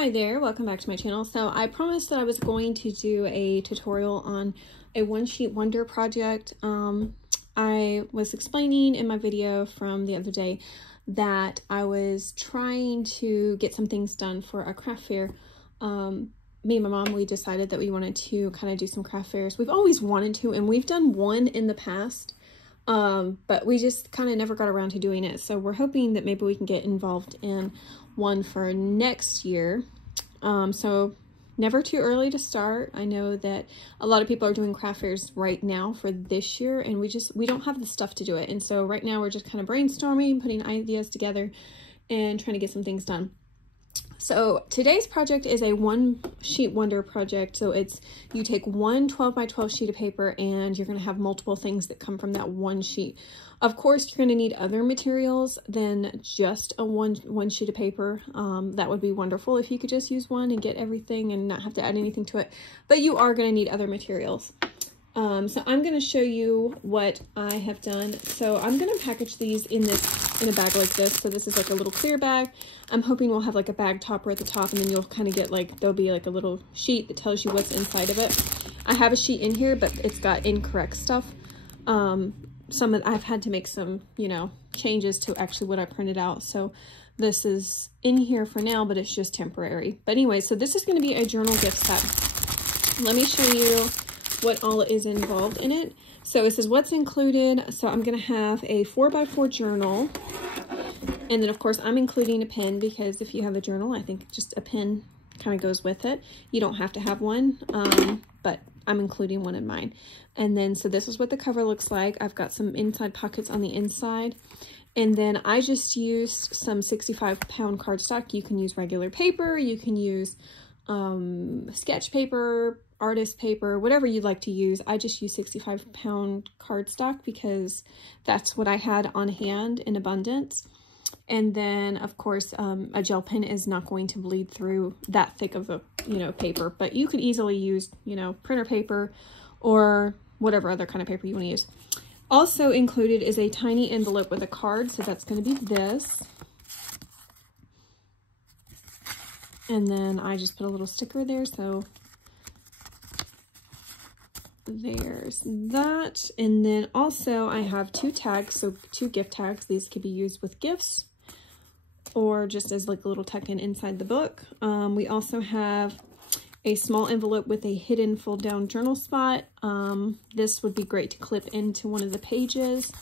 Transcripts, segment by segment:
Hi there, welcome back to my channel. So I promised that I was going to do a tutorial on a one sheet wonder project. I was explaining in my video from the other day that I was trying to get some things done for a craft fair. Me and my mom, we decided that we wanted to kind of do some craft fairs. We've always wanted to, and we've done one in the past, but we just kind of never got around to doing it. So we're hoping that maybe we can get involved in one for next year. So never too early to start. I know that a lot of people are doing craft fairs right now for this year, and we don't have the stuff to do it. And so right now we're just kind of brainstorming, putting ideas together and trying to get some things done. So today's project is a one sheet wonder project. So it's, you take one 12 by 12 sheet of paper and you're going to have multiple things that come from that one sheet. Of course, you're going to need other materials than just a one sheet of paper. That would be wonderful if you could just use one and get everything and not have to add anything to it. But you are going to need other materials. So I'm going to show you what I have done. So I'm going to package these in a bag like this. So this is like a little clear bag. I'm hoping we'll have like a bag topper at the top, and then you'll kind of get like, there'll be like a little sheet that tells you what's inside of it. I have a sheet in here, but it's got incorrect stuff. I've had to make some, changes to actually what I printed out. So this is in here for now, but it's just temporary. But anyway, so this is going to be a journal gift set. Let me show you what all is involved in it. So it says what's included. So I'm going to have a 4x4 journal. And then of course I'm including a pen, because if you have a journal, I think just a pen kind of goes with it. You don't have to have one, but I'm including one in mine. And then, so this is what the cover looks like. I've got some inside pockets on the inside. And then I just used some 65-pound cardstock. You can use regular paper, you can use sketch paper, artist paper, whatever you'd like to use. I just use 65-pound cardstock because that's what I had on hand in abundance. And then of course a gel pen is not going to bleed through that thick of a paper, but you could easily use printer paper or whatever other kind of paper you want to use. Also included is a tiny envelope with a card, so that's going to be this. And then I just put a little sticker there, so there's that. And then also I have 2 tags, so 2 gift tags. These could be used with gifts or just as like a little tuck-in inside the book. We also have a small envelope with a hidden fold down journal spot. This would be great to clip into one of the pages,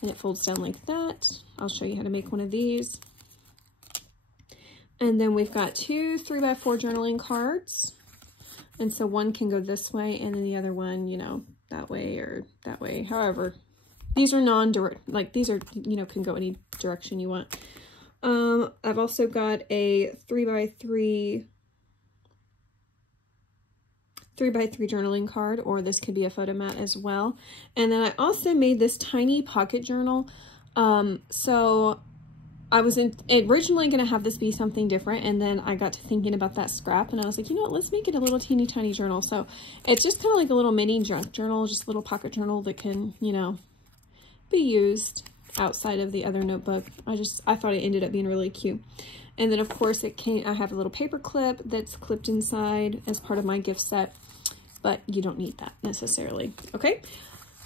and it folds down like that. I'll show you how to make one of these. And then we've got 2 3x4 journaling cards. And so one can go this way, and then the other one, that way or that way. However, these are non-direct, like these are, can go any direction you want. I've also got a 3x3 journaling card, or this could be a photo mat as well. And then I also made this tiny pocket journal. So I was originally going to have this be something different, and then I got to thinking about that scrap, and I was like, let's make it a little teeny tiny journal. So it's just kind of like a little mini junk journal, just a little pocket journal that can, be used outside of the other notebook. I thought it ended up being really cute. And then of course I have a little paper clip that's clipped inside as part of my gift set, but you don't need that necessarily. Okay,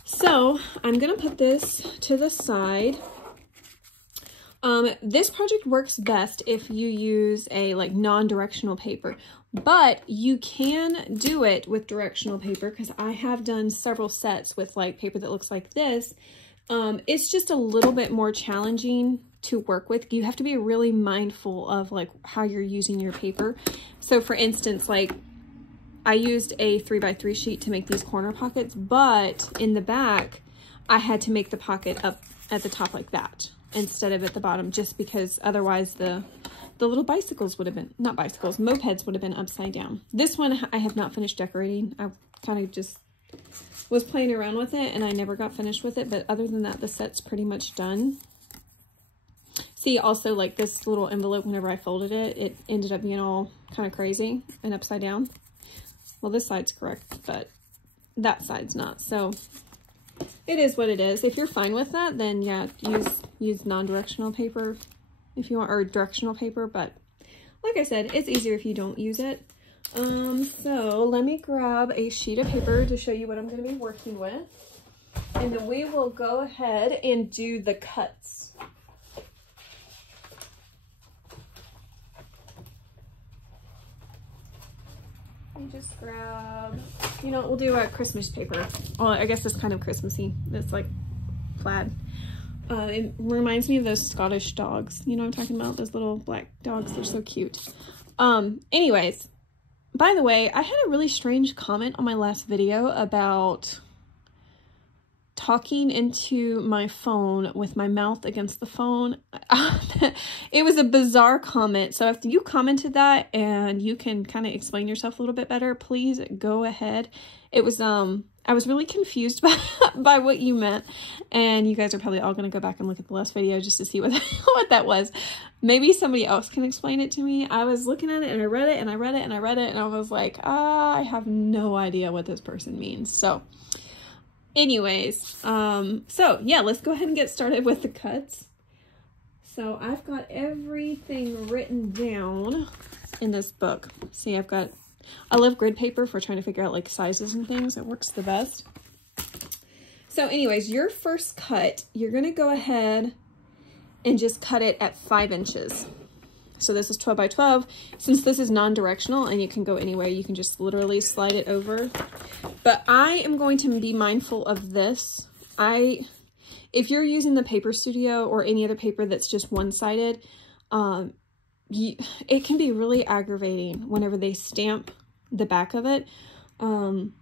so I'm going to put this to the side. This project works best if you use a non-directional paper, but you can do it with directional paper, because I have done several sets with paper that looks like this. It's just a little bit more challenging to work with. You have to be really mindful of how you're using your paper. So for instance, I used a 3x3 sheet to make these corner pockets, but in the back I had to make the pocket up at the top like that instead of at the bottom, just because otherwise the little bicycles would have been, not bicycles, mopeds would have been upside down. This one I have not finished decorating. I kind of just was playing around with it and I never got finished with it, but other than that, the set's pretty much done. See, also this little envelope, whenever I folded it, it ended up being all kind of crazy and upside down. Well, this side's correct, but that side's not. So it is what it is. If you're fine with that, then yeah, use non-directional paper if you want, or directional paper, but like I said, it's easier if you don't use it. So let me grab a sheet of paper to show you what I'm going to be working with. And then we will go ahead and do the cuts. You just grab, you know, we'll do a Christmas paper. Well, I guess it's kind of Christmassy. It's like plaid. It reminds me of those Scottish dogs. You know what I'm talking about? Those little black dogs. They're so cute. Anyways, by the way, I had a really strange comment on my last video about talking into my phone with my mouth against the phone. It was a bizarre comment. So if you commented that and you can kind of explain yourself a little bit better, please go ahead. It was, I was really confused by what you meant. And you guys are probably all going to go back and look at the last video just to see what, what that was. Maybe somebody else can explain it to me. I was looking at it and I read it and I read it and I read it and I was like, I have no idea what this person means. So anyways, so yeah, let's go ahead and get started with the cuts. So I've got everything written down in this book. See, I love grid paper for trying to figure out like sizes and things. It works the best. So anyways, your first cut, you're going to go ahead and just cut it at 5 inches. So this is 12 by 12. Since this is non-directional and you can go any way, you can just literally slide it over. But I am going to be mindful of this. If you're using the Paper Studio or any other paper that's just one-sided, it can be really aggravating whenever they stamp the back of it. And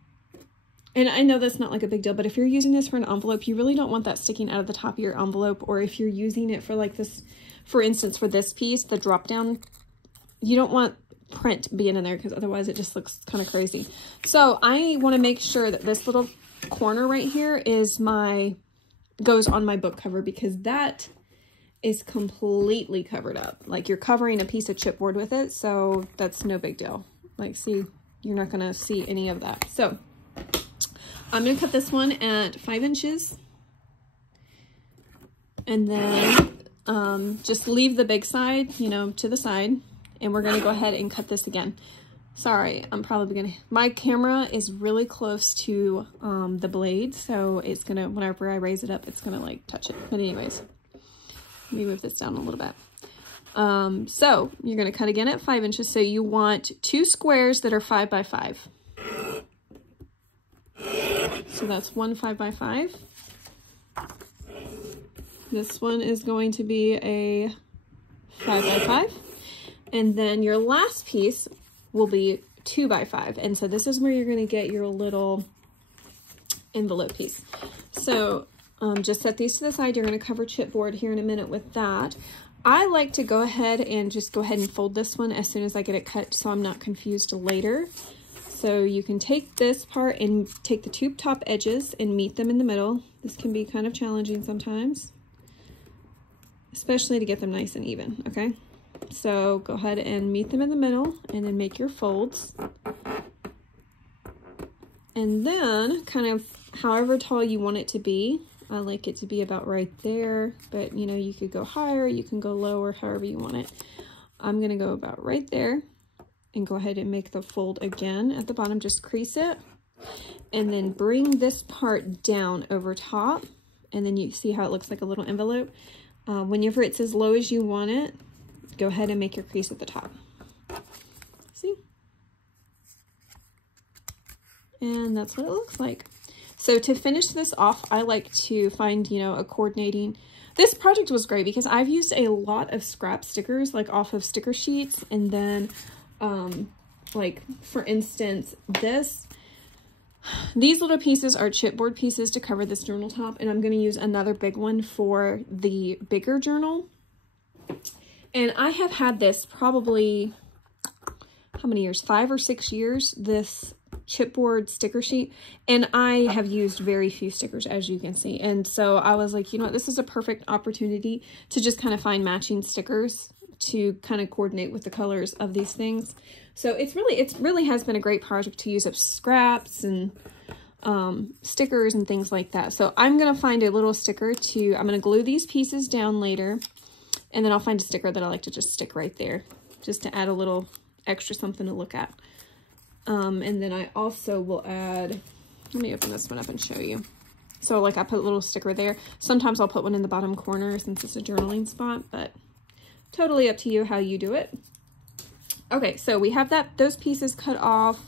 I know that's not like a big deal, but if you're using this for an envelope, you really don't want that sticking out of the top of your envelope. Or if you're using it for like this, for instance, for this piece, the drop down, you don't want print being in there because otherwise it just looks kind of crazy. So I want to make sure that this little corner right here goes on my book cover, because that is completely covered up. Like you're covering a piece of chipboard with it, so that's no big deal. Like, see, you're not going to see any of that. So I'm going to cut this one at 5 inches. And then just leave the big side, you know, to the side. And we're going to go ahead and cut this again. Sorry, I'm probably going to... My camera is really close to the blade, so it's going to... Whenever I raise it up, it's going to, like, touch it. But anyways, let me move this down a little bit. So you're going to cut again at 5 inches. So you want 2 squares that are 5 by 5. So that's one 5 by 5. This one is going to be a 5 by 5. And then your last piece will be 2 by 5. And so this is where you're going to get your little envelope piece. So just set these to the side. You're going to cover chipboard here in a minute with that. I like to go ahead and fold this one as soon as I get it cut, so I'm not confused later. So you can take this part and take the 2 top edges and meet them in the middle. This can be kind of challenging sometimes, especially to get them nice and even, okay? So go ahead and meet them in the middle and then make your folds. And then kind of however tall you want it to be. I like it to be about right there, but you know, you could go higher, you can go lower, however you want it. I'm gonna go about right there and go ahead and make the fold again at the bottom. Just crease it and then bring this part down over top. And then you see how it looks like a little envelope. Whenever it's as low as you want it, go ahead and make your crease at the top. See? And that's what it looks like. So to finish this off, I like to find, you know, a coordinating. This project was great because I've used a lot of scrap stickers, like off of sticker sheets. And then, like, for instance, these little pieces are chipboard pieces to cover this journal top. And I'm going to use another big one for the bigger journal. And I have had this probably, how many years? 5 or 6 years, this chipboard sticker sheet, and I have used very few stickers, as you can see. And so I was like, you know what, this is a perfect opportunity to just kind of find matching stickers to kind of coordinate with the colors of these things. So it really has been a great project to use up scraps and stickers and things like that. So I'm going to find a little sticker I'm going to glue these pieces down later, and then I'll find a sticker that I like to just stick right there. just to add a little extra something to look at. And then I also will add, let me open this one up and show you. So like I put a little sticker there. Sometimes I'll put one in the bottom corner since it's a journaling spot, but totally up to you how you do it. Okay, so we have those pieces cut off.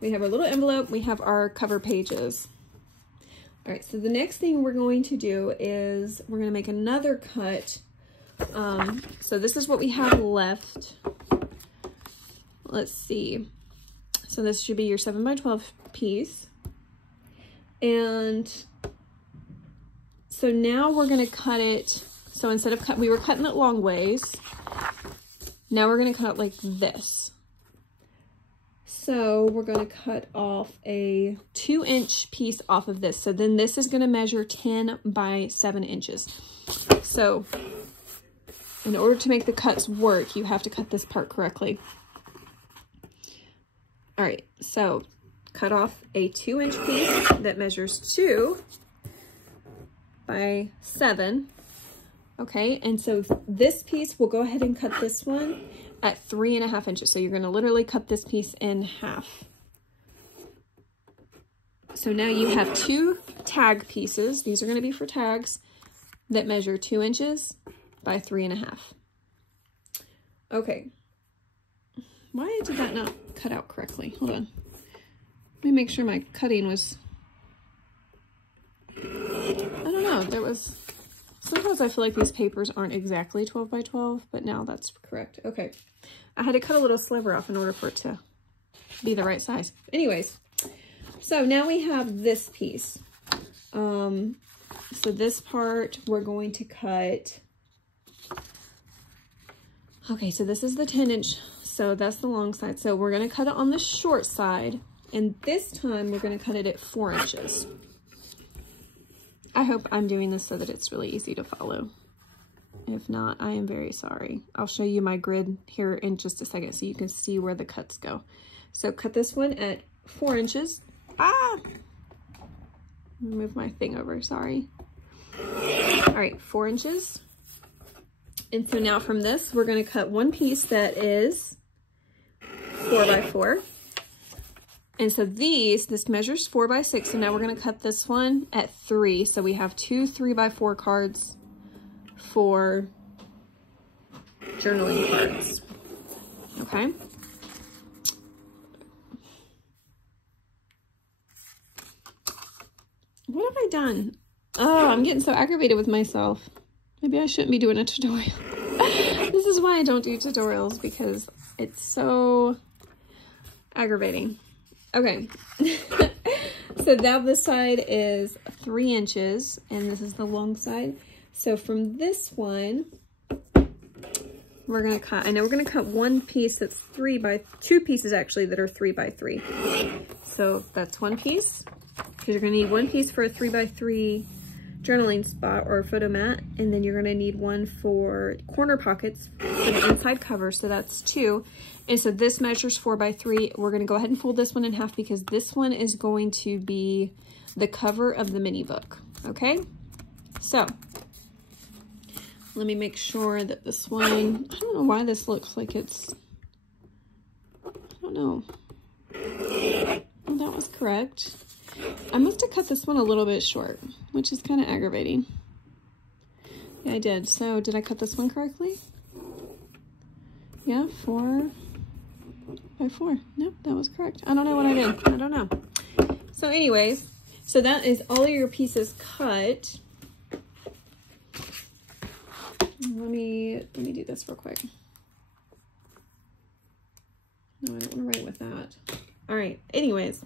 We have our little envelope. We have our cover pages. All right, so the next thing we're going to do is we're going to make another cut. So this is what we have left. Let's see. So this should be your 7x12 piece. And so now we're going to cut it. So instead of we were cutting it long ways. Now we're going to cut it like this. So we're going to cut off a 2-inch piece off of this. So then this is going to measure 10 by 7 inches. So in order to make the cuts work, you have to cut this part correctly. All right, so cut off a 2-inch piece that measures 2 by 7. Okay, and so this piece, we'll go ahead and cut this one at 3.5 inches. So you're going to literally cut this piece in half. So now you have 2 tag pieces. These are going to be for tags that measure 2 inches by 3.5. Okay. Why did that not cut out correctly? Hold on. Let me make sure my cutting was, I don't know, there was, sometimes I feel like these papers aren't exactly 12 by 12, but now that's correct. Okay. I had to cut a little sliver off in order for it to be the right size. Anyways, so now we have this piece. So this part we're going to cut. Okay, so this is the 10-inch. So that's the long side. So we're going to cut it on the short side. And this time we're going to cut it at 4 inches. I hope I'm doing this so that it's really easy to follow. If not, I am very sorry. I'll show you my grid here in just a second so you can see where the cuts go. So cut this one at 4 inches. Ah! Move my thing over, sorry. All right, 4 inches. And so now from this, we're going to cut one piece that is 4 by 4. And so this measures 4 by 6. So now we're going to cut this one at 3. So we have 2 3 by 4 cards for journaling cards. Okay. What have I done? Oh, I'm getting so aggravated with myself. Maybe I shouldn't be doing a tutorial. This is why I don't do tutorials, because it's so aggravating. Okay. So now this side is 3 inches and this is the long side. So from this one, we're going to cut, I know we're going to cut one piece that's 2 pieces actually that are 3 by 3. So that's one piece, because you're going to need one piece for a 3 by 3 journaling spot or photo mat, and then you're going to need one for corner pockets for the inside cover, so that's 2. And so this measures 4 by 3. We're going to go ahead and fold this one in half because this one is going to be the cover of the mini book. Okay, so let me make sure that this one, I don't know why this looks like it's, I don't know. Oh, that was correct. I must have cut this one a little bit short, which is kind of aggravating. Yeah, I did. So did I cut this one correctly? Yeah, 4 by 4. Nope, that was correct. I don't know what I did. I don't know. So anyways, so that is all of your pieces cut. Let me do this real quick. No, I don't want to write with that. All right, anyways.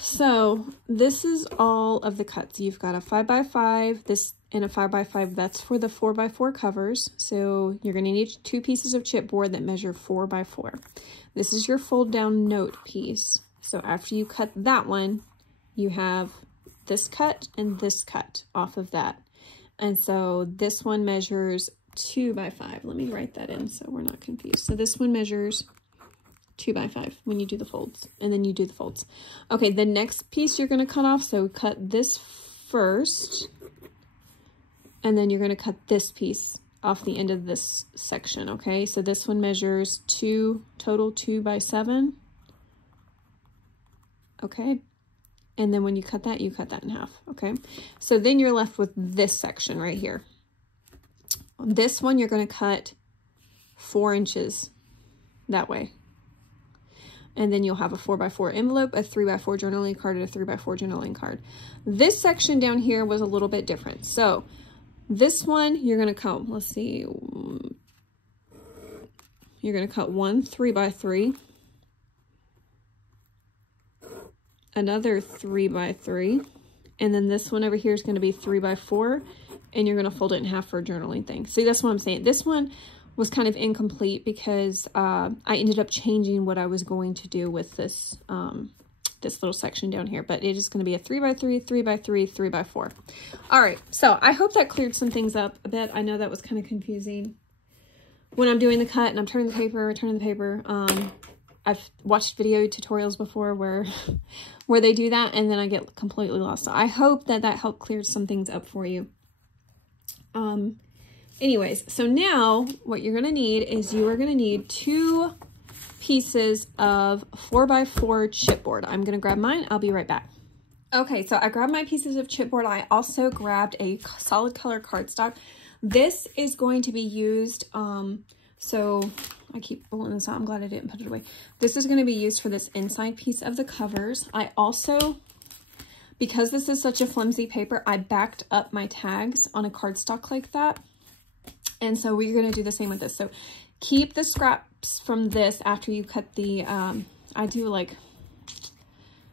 So this is all of the cuts. You've got a 5 by 5, this and a 5 by 5. That's for the 4 by 4 covers. So you're going to need 2 pieces of chipboard that measure 4 by 4. This is your fold down note piece. So after you cut that one, you have this cut and this cut off of that. And so this one measures 2 by 5. Let me write that in so we're not confused. So this one measures 2 by 5 when you do the folds, and then you do the folds. Okay, the next piece you're going to cut off, so cut this first, and then you're going to cut this piece off the end of this section, okay? So this one measures total 2 by 7. Okay. And then when you cut that in half, okay? So then you're left with this section right here. This one you're going to cut 4 inches that way. And then you'll have a 4x4 envelope, a 3x4 journaling card, and a 3x4 journaling card. This section down here was a little bit different. So this one, you're going to cut, let's see, you're going to cut one 3x3, another 3x3, and then this one over here is going to be 3x4, and you're going to fold it in half for a journaling thing. See, that's what I'm saying. This one was kind of incomplete because I ended up changing what I was going to do with this this little section down here, but it is going to be a 3x3, 3x3, 3x4. All right, so I hope that cleared some things up a bit. I know that was kind of confusing when I'm doing the cut and I'm turning the paper, I've watched video tutorials before where they do that, and then I get completely lost. So I hope that helped clear some things up for you. Anyways, so now what you're going to need is you are going to need 2 pieces of 4x4 chipboard. I'm going to grab mine. I'll be right back. Okay, so I grabbed my pieces of chipboard. I also grabbed a solid color cardstock. This is going to be used, so I keep pulling this out. I'm glad I didn't put it away. This is going to be used for this inside piece of the covers. I also, because this is such a flimsy paper, I backed up my tags on a cardstock like that. And so we're going to do the same with this. So keep the scraps from this after you cut the, I do like,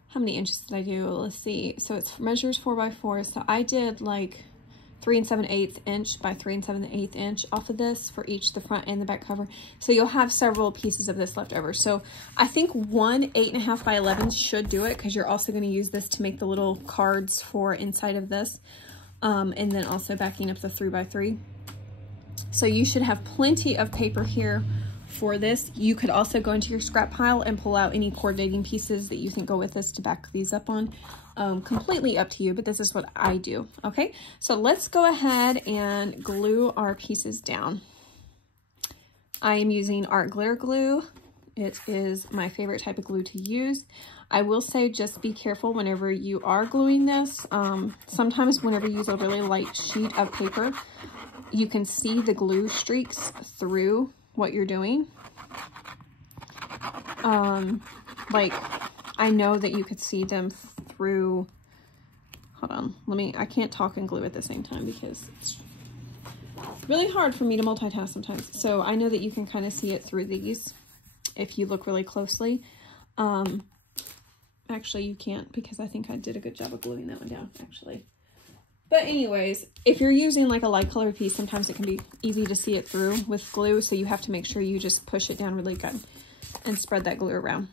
how many inches did I do? Let's see. So it measures 4x4. So I did like 3 7/8 inch by 3 7/8 inch off of this for each the front and the back cover. So you'll have several pieces of this left over. So I think one 8.5 by 11 should do it, because you're also going to use this to make the little cards for inside of this. And then also backing up the 3x3. So you should have plenty of paper here for this. You could also go into your scrap pile and pull out any coordinating pieces that you think go with this to back these up on. Completely up to you, but this is what I do. Okay, so let's go ahead and glue our pieces down. I am using Art Glitter Glue. It is my favorite type of glue to use. I will say just be careful whenever you are gluing this. Sometimes whenever you use a really light sheet of paper, you can see the glue streaks through what you're doing. Like, I know that you could see them through, hold on, I can't talk and glue at the same time because it's really hard for me to multitask sometimes. So I know that you can kind of see it through these if you look really closely. Actually, you can't, because I think I did a good job of gluing that one down, actually. But anyways, if you're using like a light colored piece, sometimes it can be easy to see it through with glue. So you have to make sure you just push it down really good and spread that glue around.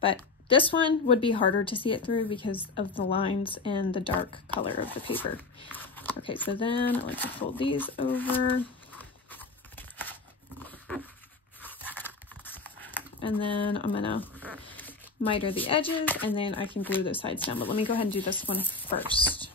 But this one would be harder to see it through because of the lines and the dark color of the paper. Okay, so then I like to fold these over. And then I'm gonna miter the edges, and then I can glue the sides down. But let me go ahead and do this one first.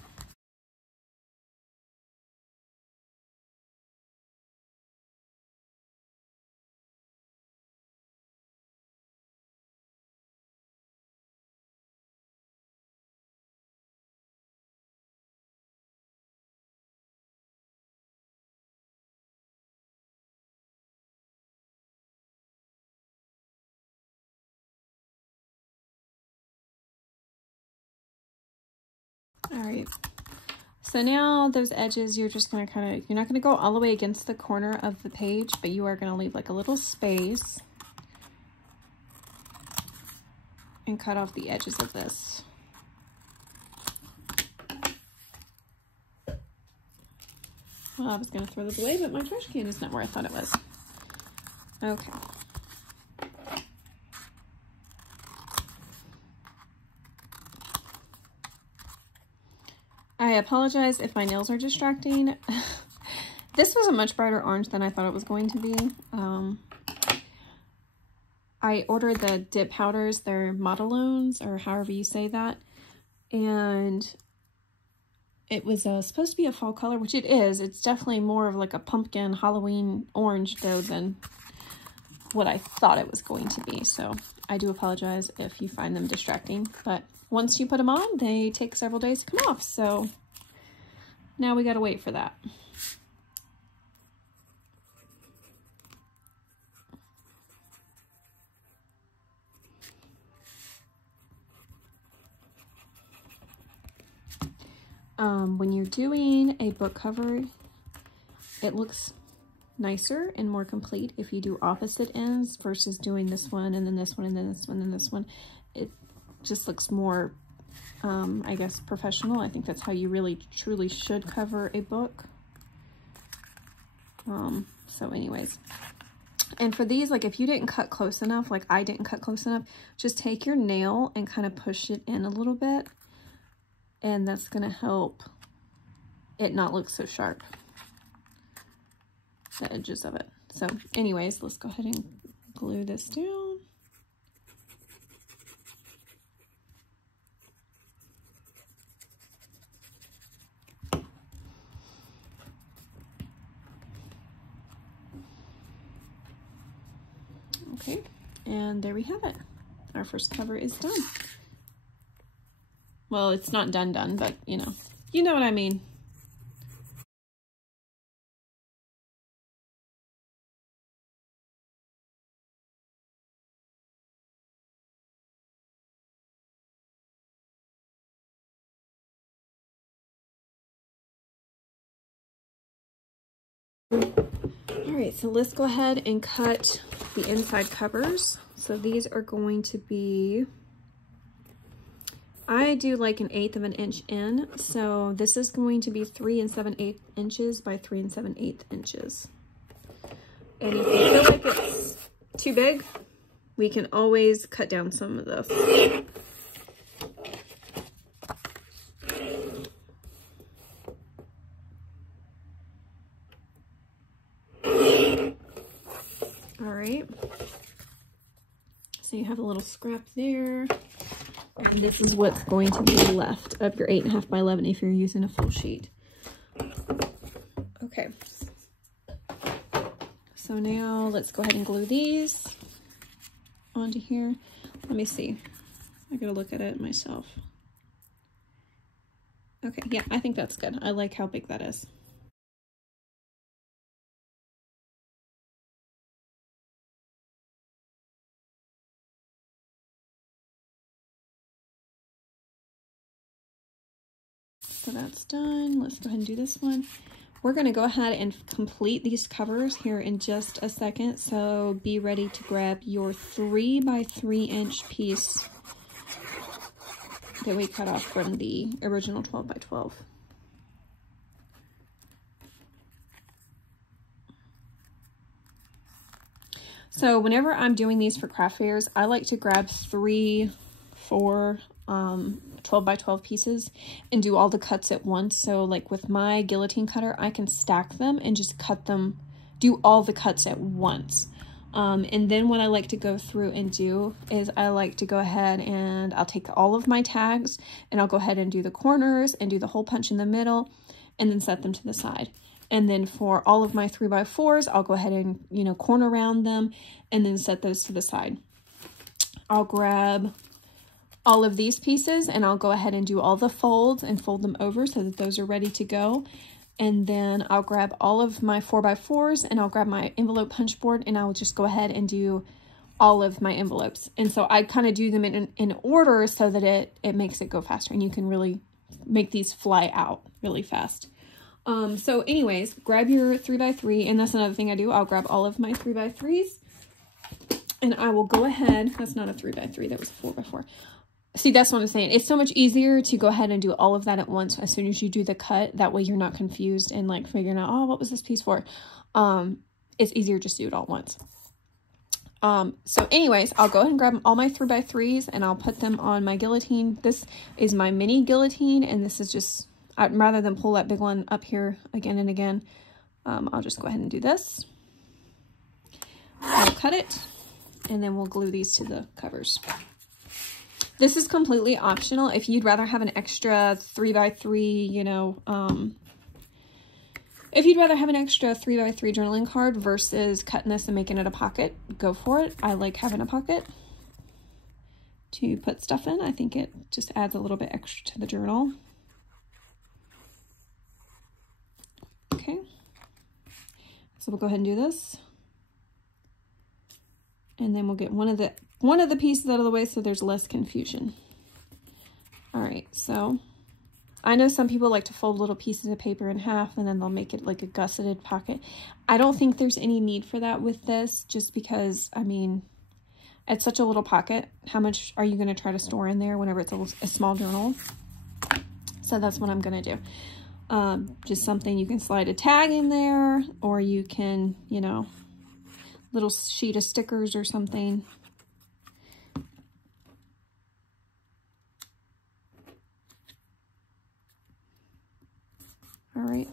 All right, so now those edges, you're just going to you're not going to go all the way against the corner of the page, but you are going to leave like a little space and cut off the edges of this. Well, I was going to throw this away, but my trash can is not where I thought it was. Okay. I apologize if my nails are distracting. This was a much brighter orange than I thought it was going to be. I ordered the dip powders. They're Modelones, or however you say that. And it was supposed to be a fall color, which it is. It's definitely more of like a pumpkin Halloween orange though than what I thought it was going to be. So I do apologize if you find them distracting, but once you put them on, they take several days to come off. So now we got to wait for that. When you're doing a book cover, it looks nicer and more complete if you do opposite ends versus doing this one and then this one and then this one and this one. It just looks more, I guess, professional. I think that's how you really truly should cover a book. So anyways, and for these, like if you didn't cut close enough, like I didn't cut close enough, just take your nail and kind of push it in a little bit, and that's going to help it not look so sharp, the edges of it. So anyways, let's go ahead and glue this down. Okay, and there we have it. Our first cover is done. Well, it's not done, but you know what I mean. Alright, so let's go ahead and cut the inside covers. So these are going to be, I do like 1/8 of an inch in. So this is going to be 3 7/8 inches by 3 7/8 inches. And if you feel like it's too big, we can always cut down some of this. Alright, so you have a little scrap there, and this is what's going to be left of your 8.5 by 11 if you're using a full sheet. Okay, so now let's go ahead and glue these onto here. Let me see, I gotta look at it myself. Okay, yeah, I think that's good. I like how big that is. So that's done. Let's go ahead and do this one. We're going to go ahead and complete these covers here in just a second. So be ready to grab your 3 by 3 inch piece that we cut off from the original 12 by 12. So whenever I'm doing these for craft fairs, I like to grab 3, 4, 12 by 12 pieces and do all the cuts at once. So like with my guillotine cutter, I can stack them and just cut them, do all the cuts at once. And then what I like to go through and do is I like to go ahead and I'll take all of my tags and I'll go ahead and do the corners and do the hole punch in the middle and then set them to the side. And then for all of my 3 by 4s, I'll go ahead and, you know, corner around them and then set those to the side. I'll grab all of these pieces and I'll go ahead and do all the folds and fold them over so that those are ready to go. And then I'll grab all of my 4 by 4s and I'll grab my envelope punch board and I'll just go ahead and do all of my envelopes. And so I kind of do them in order so that it makes it go faster and you can really make these fly out really fast. So anyways, grab your 3 by 3 and that's another thing I do. I'll grab all of my 3 by 3s and I will go ahead. That's not a 3 by 3, that was a 4 by 4. See, that's what I'm saying. It's so much easier to go ahead and do all of that at once as soon as you do the cut. That way you're not confused and like figuring out, oh, what was this piece for? It's easier just to do it all at once. So anyways, I'll go ahead and grab all my 3 by 3s and I'll put them on my guillotine. This is my mini guillotine and this is just, rather than pull that big one up here again and again, I'll just go ahead and do this. I'll cut it and then we'll glue these to the covers. This is completely optional. If you'd rather have an extra 3x3, you know, if you'd rather have an extra 3x3 journaling card versus cutting this and making it a pocket, go for it. I like having a pocket to put stuff in. I think it just adds a little bit extra to the journal. Okay, so we'll go ahead and do this. And then we'll get one of the pieces out of the way so there's less confusion. All right, so I know some people like to fold little pieces of paper in half and then they'll make it like a gusseted pocket. I don't think there's any need for that with this, just because, I mean, it's such a little pocket. How much are you going to try to store in there whenever it's a small journal? So that's what I'm going to do. Just something you can slide a tag in there, or you can, you know, little sheet of stickers or something. All right,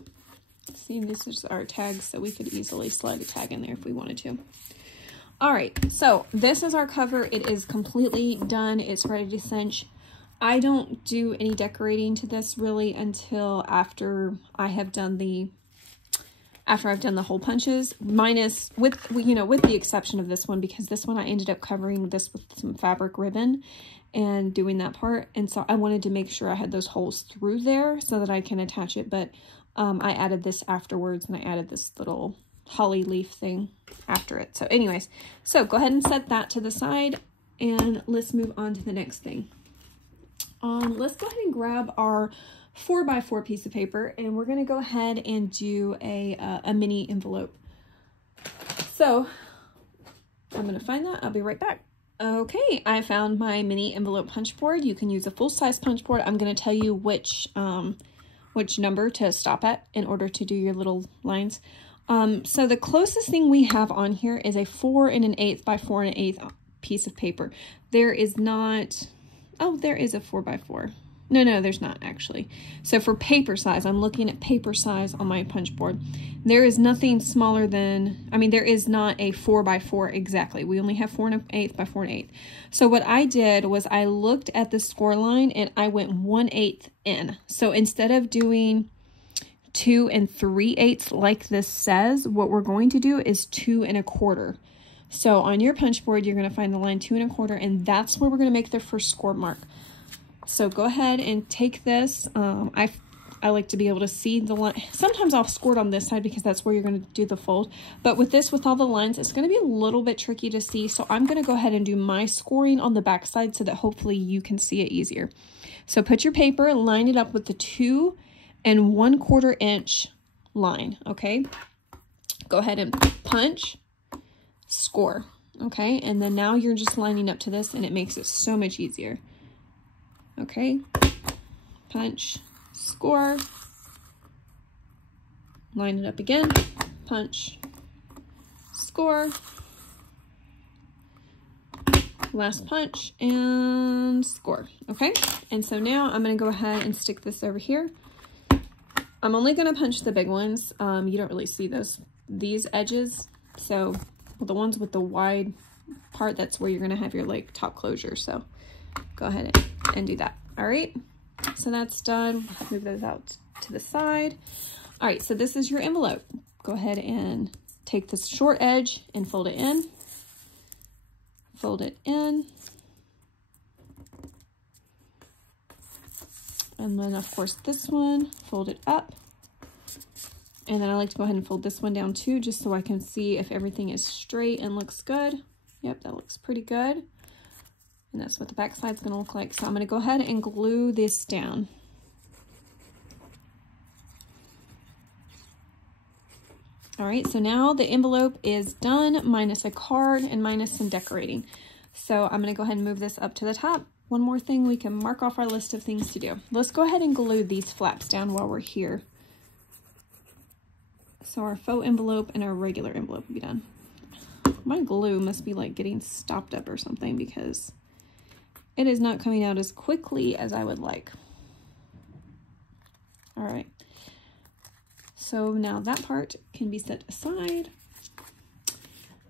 see, this is our tags, so we could easily slide a tag in there if we wanted to. All right, so this is our cover. It is completely done. It's ready to cinch. I don't do any decorating to this really until after I have done the hole punches, minus with, you know, with the exception of this one, because this one I ended up covering this with some fabric ribbon and doing that part. And so I wanted to make sure I had those holes through there so that I can attach it. But I added this afterwards, and I added this little holly leaf thing after it. So anyways, so go ahead and set that to the side, and let's move on to the next thing. Let's go ahead and grab our 4x4 piece of paper, and we're going to go ahead and do a mini envelope. So I'm going to find that. I'll be right back. Okay, I found my mini envelope punch board. You can use a full-size punch board. I'm going to tell you which number to stop at in order to do your little lines. So the closest thing we have on here is a 4 1/8 by 4 1/8 piece of paper. There is not, oh, there is a 4x4. No, there's not actually. So for paper size, I'm looking at paper size on my punch board. There is nothing smaller than, I mean, there is not a 4x4 exactly. We only have 4 1/8 by 4 1/8. So what I did was I looked at the score line and I went 1/8 in. So instead of doing 2 3/8 like this says, what we're going to do is 2 1/4. So on your punch board, you're going to find the line 2 1/4, and that's where we're going to make the first score mark. So go ahead and take this. I like to be able to see the line. Sometimes I'll score it on this side because that's where you're going to do the fold. But with this, with all the lines, it's going to be a little bit tricky to see. So I'm going to go ahead and do my scoring on the back side so that hopefully you can see it easier. So put your paper, line it up with the 2 1/4 inch line, okay? Go ahead and punch, score, okay? And then now you're just lining up to this, and it makes it so much easier. Okay, punch, score, line it up again, punch, score, last punch, and score. Okay, and so now I'm going to go ahead and stick this over here. I'm only going to punch the big ones. You don't really see these edges, so the ones with the wide part, that's where you're going to have your like top closure. So go ahead and do that. All right, so that's done. Move those out to the side. All right, so this is your envelope. Go ahead and take this short edge and fold it in. Fold it in. And then of course this one, fold it up. And then I like to go ahead and fold this one down too, just so I can see if everything is straight and looks good. Yep, that looks pretty good. And that's what the back side's gonna look like. So I'm gonna go ahead and glue this down. All right, so now the envelope is done, minus a card and minus some decorating. So I'm gonna go ahead and move this up to the top. One more thing we can mark off our list of things to do. Let's go ahead and glue these flaps down while we're here. So our faux envelope and our regular envelope will be done. My glue must be like getting stopped up or something because it is not coming out as quickly as I would like. All right. So now that part can be set aside.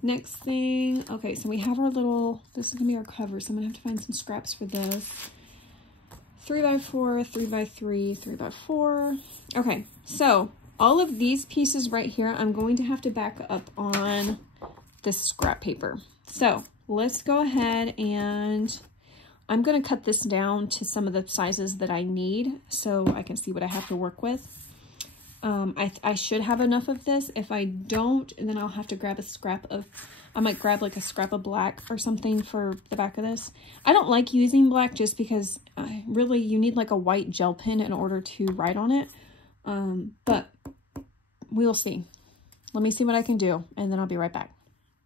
Next thing, okay, so we have our little, this is gonna be our cover, so I'm gonna have to find some scraps for this. 3x4, 3x3, 3x4. Okay, so all of these pieces right here, I'm going to have to back up on this scrap paper. So let's go ahead and I'm going to cut this down to some of the sizes that I need so I can see what I have to work with. I should have enough of this. If I don't, then I'll have to grab a scrap of, I might grab like a scrap of black or something for the back of this. I don't like using black just because really you need like a white gel pen in order to write on it. But we'll see. Let me see what I can do and then I'll be right back.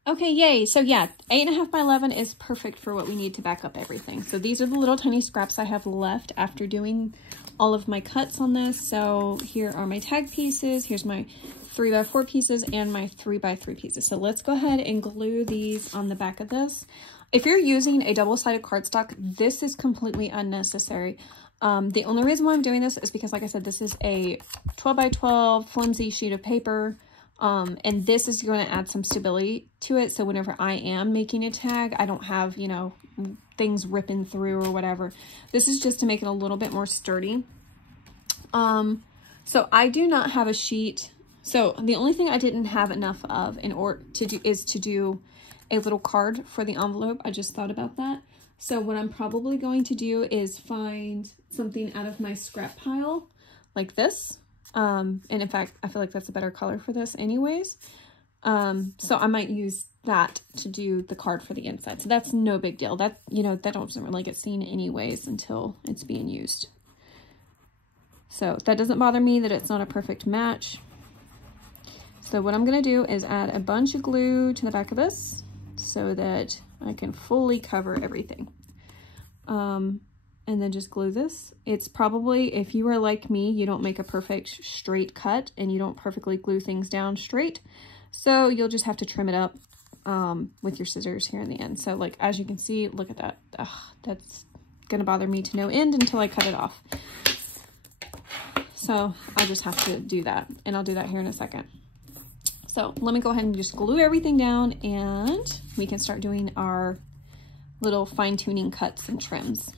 Okay, yay. So yeah, 8.5 by 11 is perfect for what we need to back up everything. So these are the little tiny scraps I have left after doing all of my cuts on this. So here are my tag pieces. Here's my 3x4 pieces and my 3x3 pieces. So let's go ahead and glue these on the back of this. If you're using a double-sided cardstock, this is completely unnecessary. The only reason why I'm doing this is because, like I said, this is a 12x12 flimsy sheet of paper. And this is going to add some stability to it. So whenever I am making a tag, I don't have, you know, things ripping through or whatever. This is just to make it a little bit more sturdy. So I do not have a sheet. So the only thing I didn't have enough of in order to do is to do a little card for the envelope. I just thought about that. So what I'm probably going to do is find something out of my scrap pile like this. And in fact, I feel like that's a better color for this anyways. So I might use that to do the card for the inside. So that's no big deal. That, you know, that doesn't really get seen anyways until it's being used. So that doesn't bother me that it's not a perfect match. So what I'm going to do is add a bunch of glue to the back of this so that I can fully cover everything. And then just glue this. It's probably, if you are like me, you don't make a perfect straight cut and you don't perfectly glue things down straight. So you'll just have to trim it up with your scissors here in the end. So like, as you can see, look at that. Ugh, that's gonna bother me to no end until I cut it off. So I just have to do that, and I'll do that here in a second. So let me go ahead and just glue everything down and we can start doing our little fine-tuning cuts and trims.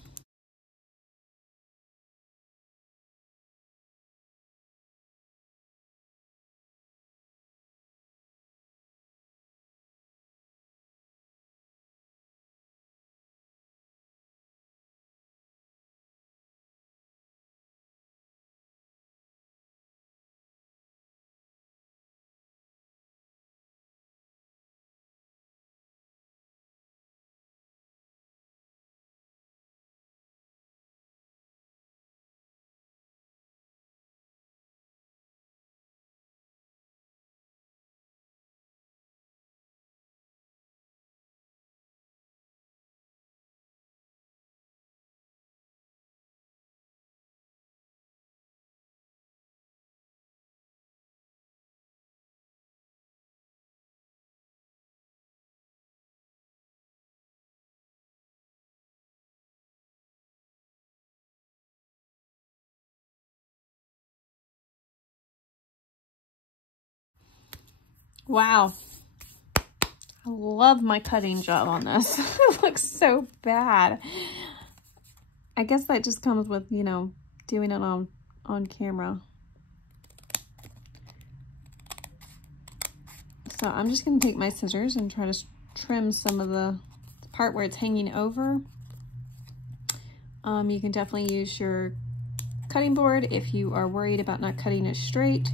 Wow. I love my cutting job on this. It looks so bad. I guess that just comes with, you know, doing it on camera. So I'm just going to take my scissors and try to trim some of the part where it's hanging over. You can definitely use your cutting board if you are worried about not cutting it straight.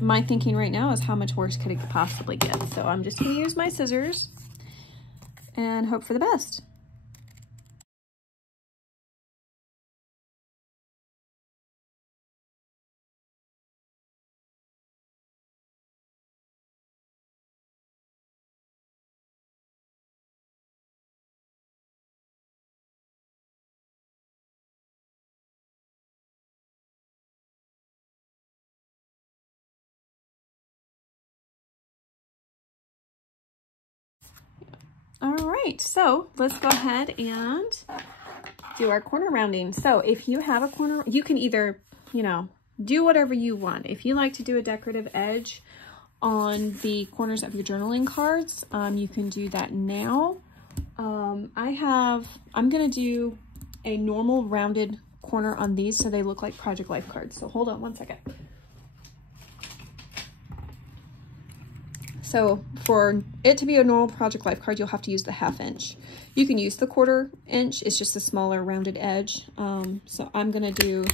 My thinking right now is how much worse could it possibly get. So I'm just going to use my scissors and hope for the best. All right, so let's go ahead and do our corner rounding. So if you have a corner, you can either, you know, do whatever you want. If you like to do a decorative edge on the corners of your journaling cards, you can do that now. I'm gonna do a normal rounded corner on these so they look like Project Life cards. So hold on one second. So for it to be a normal Project Life card, you'll have to use the 1/2 inch. You can use the 1/4 inch, it's just a smaller rounded edge. So I'm gonna do,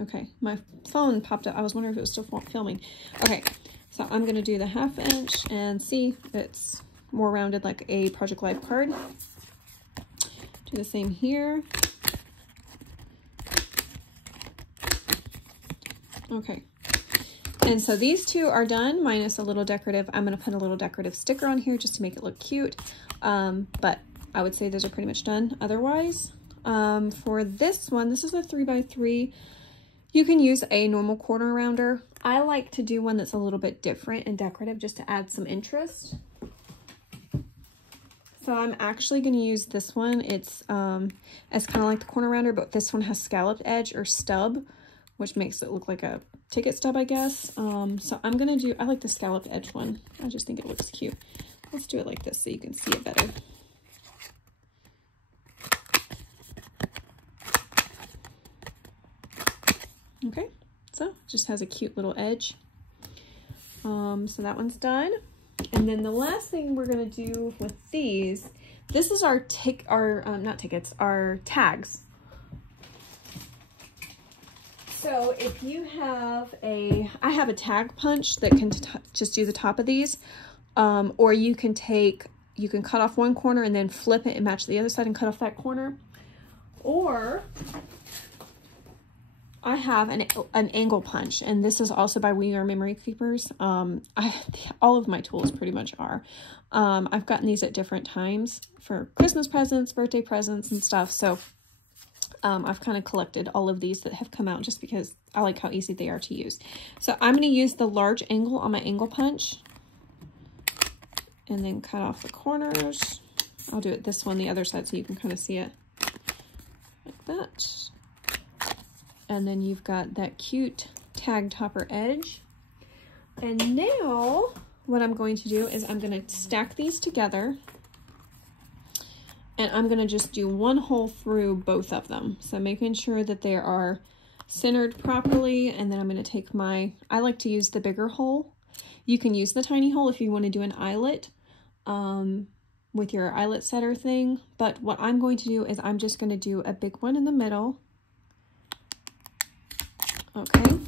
okay, my phone popped up. I was wondering if it was still filming. Okay, so I'm gonna do the 1/2 inch and see it's more rounded like a Project Life card. Do the same here. Okay, and so these two are done, minus a little decorative. I'm going to put a little decorative sticker on here just to make it look cute, but I would say those are pretty much done otherwise. For this one, this is a 3x3. You can use a normal corner rounder. I like to do one that's a little bit different and decorative just to add some interest. So I'm actually going to use this one. It's kind of like the corner rounder, but this one has scalloped edge or stub, which makes it look like a ticket stub, I guess. So I'm gonna do, I like the scalloped edge one. I just think it looks cute. Let's do it like this so you can see it better. Okay, so it just has a cute little edge. So that one's done. And then the last thing we're gonna do with these, this is our tags. So if you have I have a tag punch that can just do the top of these, or you can cut off one corner and then flip it and match the other side and cut off that corner. Or I have an angle punch, and this is also by We Are Memory Keepers. All of my tools pretty much are. I've gotten these at different times for Christmas presents, birthday presents, and stuff. So I've kind of collected all of these that have come out just because I like how easy they are to use. So I'm going to use the large angle on my angle punch and then cut off the corners. I'll do it this one, the other side, so you can kind of see it like that. And then you've got that cute tag topper edge. And now what I'm going to do is I'm going to stack these together. And I'm going to just do one hole through both of them. So making sure that they are centered properly. And then I'm going to take I like to use the bigger hole. You can use the tiny hole if you want to do an eyelet with your eyelet setter thing. But what I'm going to do is I'm just going to do a big one in the middle. Okay.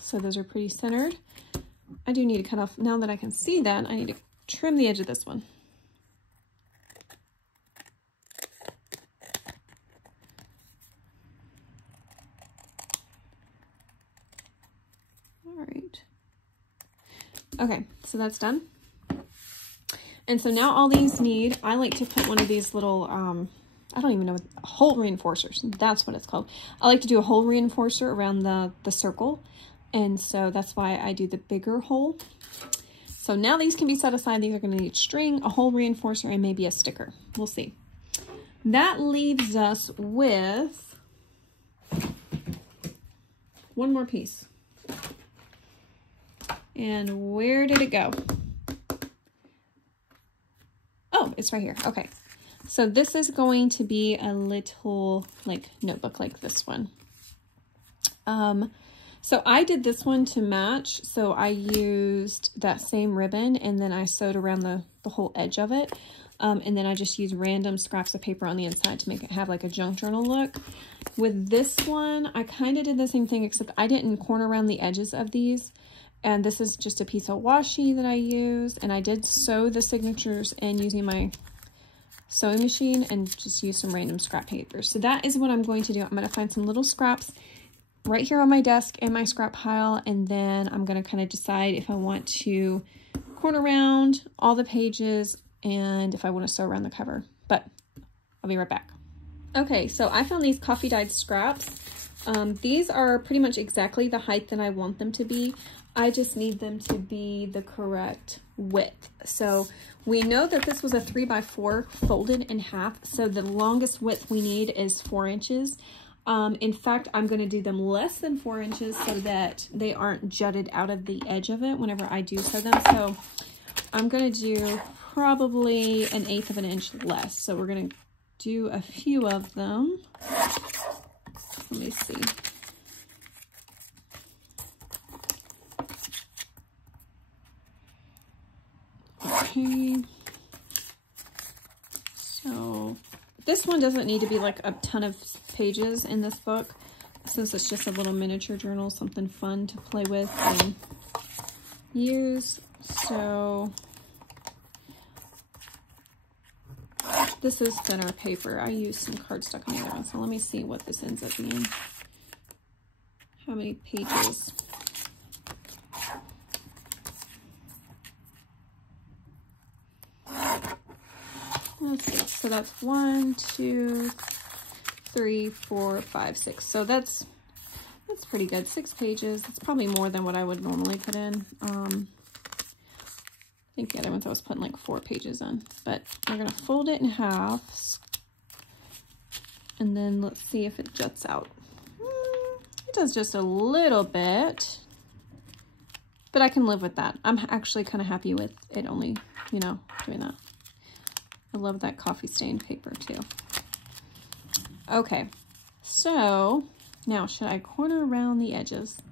So those are pretty centered. I do need to cut off, now that I can see that, I need to trim the edge of this one. Okay, so that's done. And so now all these need, I like to put one of these little, I don't even know, hole reinforcers. That's what it's called. I like to do a hole reinforcer around the circle. And so that's why I do the bigger hole. So now these can be set aside. These are going to need string, a hole reinforcer, and maybe a sticker. We'll see. That leaves us with one more piece. And where did it go? Oh, it's right here. Okay. So this is going to be a little like notebook like this one. So I did this one to match. So I used that same ribbon and then I sewed around the whole edge of it. And then I just used random scraps of paper on the inside to make it have like a junk journal look. With this one, I kind of did the same thing, except I didn't corner around the edges of these. And this is just a piece of washi that I used. And I did sew the signatures in using my sewing machine and just use some random scrap paper. So that is what I'm going to do. I'm going to find some little scraps right here on my desk in my scrap pile. And then I'm going to kind of decide if I want to corner around all the pages and if I want to sew around the cover. But I'll be right back. Okay, so I found these coffee dyed scraps. These are pretty much exactly the height that I want them to be. I just need them to be the correct width. So we know that this was a 3x4 folded in half. So the longest width we need is 4 inches. In fact, I'm going to do them less than 4 inches so that they aren't jutted out of the edge of it whenever I do sew them. So I'm going to do probably 1/8 of an inch less. So we're going to do a few of them. Let me see. Okay. So this one doesn't need to be like a ton of pages in this book, since it's just a little miniature journal, something fun to play with and use. So this is thinner paper. I used some cardstock on the other one, so let me see what this ends up being. How many pages? Let's see. So that's 1, 2, 3, 4, 5, 6. So that's pretty good. 6 pages. That's probably more than what I would normally put in. I think the other ones I was putting like 4 pages in. But we're gonna fold it in half, and then let's see if it juts out. It does just a little bit, but I can live with that. I'm actually kind of happy with it only, you know, doing that. I love that coffee stained paper too. Okay, so now should I corner around the edges?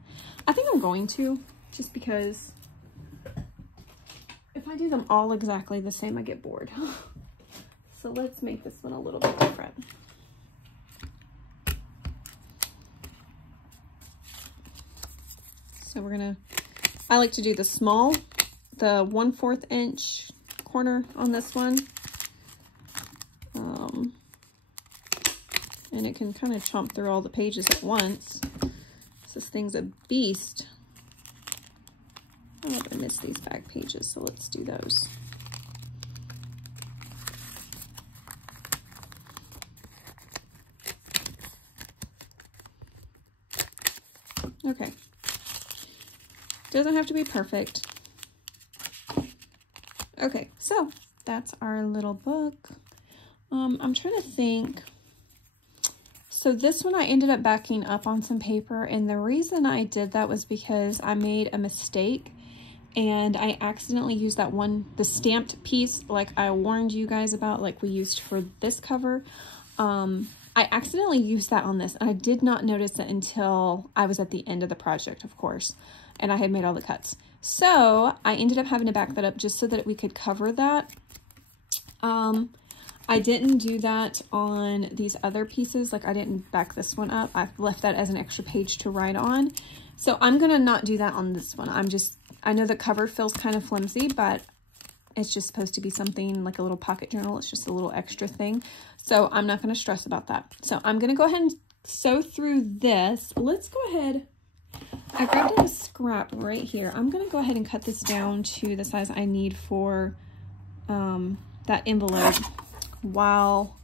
I think I'm going to, just because if I do them all exactly the same, I get bored. So let's make this one a little bit different. So we're gonna, I like to do the small, the 1/4 inch corner on this one. And it can kind of chomp through all the pages at once. This thing's a beast. Oh, I missed these back pages, so let's do those. Okay. Doesn't have to be perfect. Okay, so that's our little book. I'm trying to think. So this one I ended up backing up on some paper, and the reason I did that was because I made a mistake and I accidentally used that one, the stamped piece, like I warned you guys about, like we used for this cover. I accidentally used that on this, and I did not notice it until I was at the end of the project, of course, and I had made all the cuts. So I ended up having to back that up just so that we could cover that. I didn't do that on these other pieces. Like I didn't back this one up. I left that as an extra page to write on. So I'm going to not do that on this one. I know the cover feels kind of flimsy, but it's just supposed to be something like a little pocket journal. It's just a little extra thing. So I'm not going to stress about that. So I'm going to go ahead and sew through this. Let's go ahead. I grabbed a scrap right here. I'm going to go ahead and cut this down to the size I need for that envelope while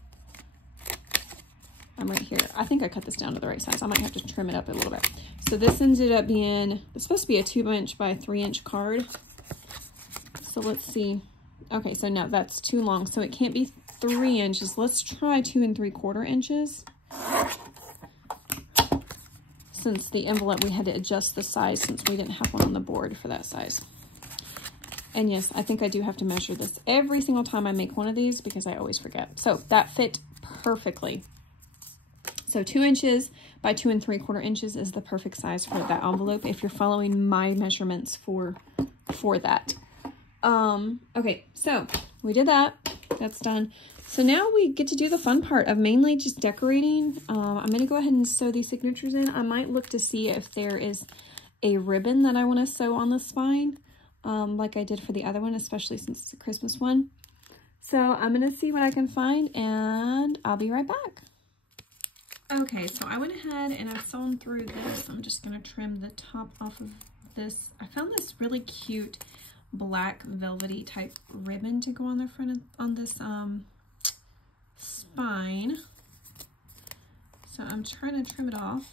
I'm right here. I think I cut this down to the right size. I might have to trim it up a little bit. So this ended up being, it's supposed to be a 2 inch by 3 inch card. So let's see. Okay, so no, that's too long. So it can't be 3 inches. Let's try 2 3/4 inches. Since the envelope, we had to adjust the size since we didn't have one on the board for that size. And yes, I think I do have to measure this every single time I make one of these because I always forget. So that fit perfectly. So 2 inches by 2 3/4 inches is the perfect size for that envelope if you're following my measurements for that. Okay, so we did that. That's done. So now we get to do the fun part of mainly just decorating. I'm going to go ahead and sew these signatures in. I might look to see if there is a ribbon that I want to sew on the spine, like I did for the other one, especially since it's a Christmas one. So I'm going to see what I can find, and I'll be right back. Okay, so I went ahead and I've sewn through this. I'm just going to trim the top off of this. I found this really cute black velvety type ribbon to go on the front of, on this spine. So I'm trying to trim it off.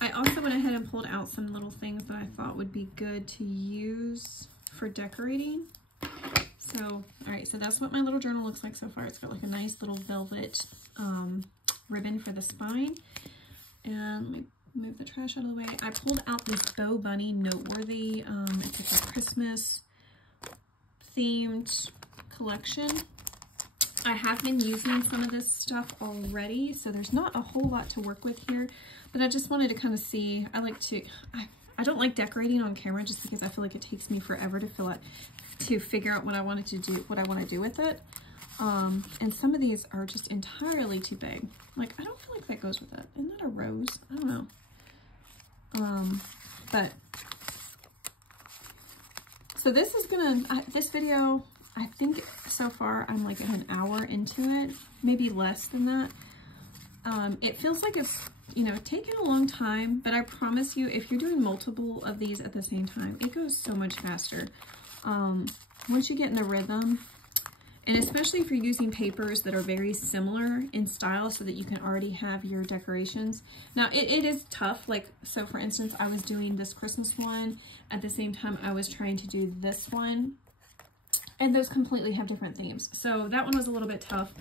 I also went ahead and pulled out some little things that I thought would be good to use for decorating. So, all right, so that's what my little journal looks like so far. It's got like a nice little velvet ribbon for the spine. And let me move the trash out of the way. I pulled out this Bo Bunny Noteworthy. It's like a Christmas themed collection. I have been using some of this stuff already, so there's not a whole lot to work with here, but I just wanted to kind of see. I don't like decorating on camera just because I feel like it takes me forever to figure out what I want to do with it. And some of these are just entirely too big. Like, I don't feel like that goes with it. Isn't that a rose? I don't know. But so this is this video, I think so far I'm like an hour into it, maybe less than that. It feels like it's, you know, taken a long time, but I promise you, if you're doing multiple of these at the same time, it goes so much faster. Once you get in the rhythm, and especially if you're using papers that are very similar in style so that you can already have your decorations. Now, it is tough. Like, so for instance, I was doing this Christmas one. At the same time, I was trying to do this one. And those completely have different themes. So that one was a little bit tough